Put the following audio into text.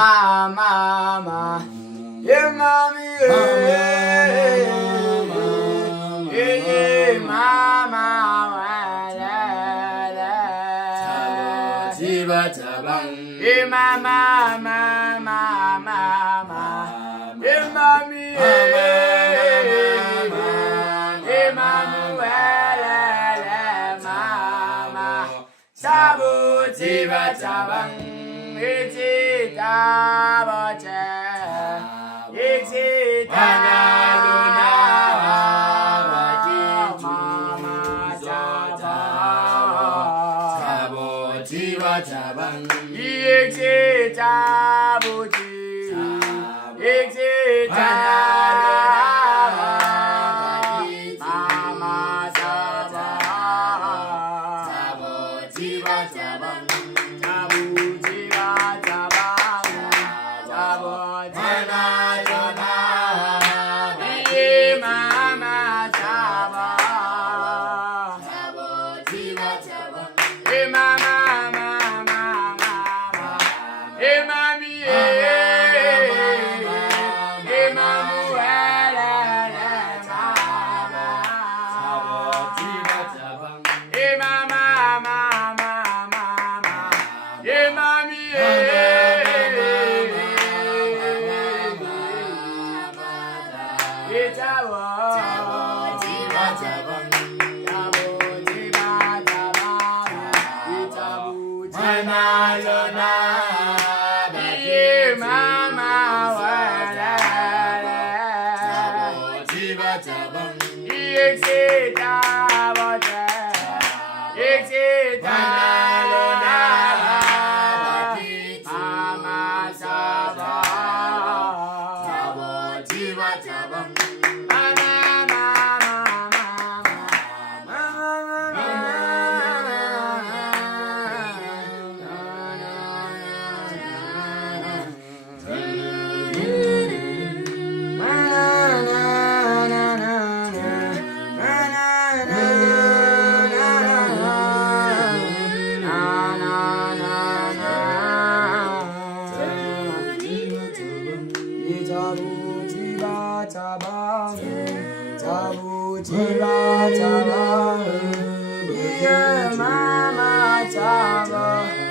mama, yeah, mommy, yeah, mama, Jiva Jabang, yeah, mama, yeah, mommy, yeah, mama, Sabu Jiva Jabang, Iti Tabacha, Iti Tanaluna, Mama Jaba, Jabo Jiva Jabang, Iti Tabuji, Iti Tanaluna, Mama Jaba, Jabo Jiva Jabang, Jabu Jiva Jaba, Jabu Jana Jana, Mama Jaba, Jabo Jiva Jabang, Mama, Mami, Jabang,